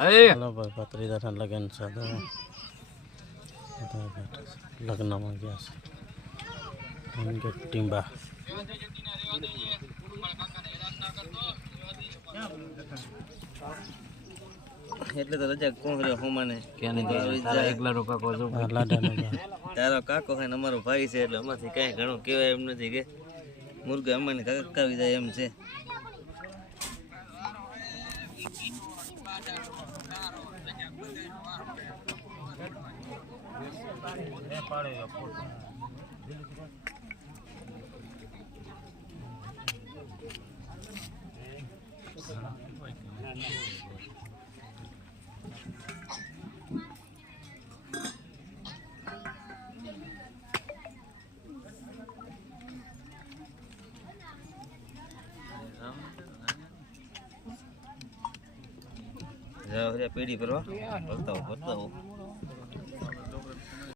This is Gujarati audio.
हेलो भाई भत्रीजा लगन છે લગ્નમાં ગયા છે ટીંબા એટલે તો રજા કોણ હોમાને એકલા રોકા કોજો લાડાનો તારો કાકો હે ને અમારો ભાઈ છે એટલે અમારથી કાંઈ ઘણું કહેવાય એમ નથી કે મુર્ગા અમાને કાકાવી જાય એમ છે. જાઓ પેઢી પર બતાવો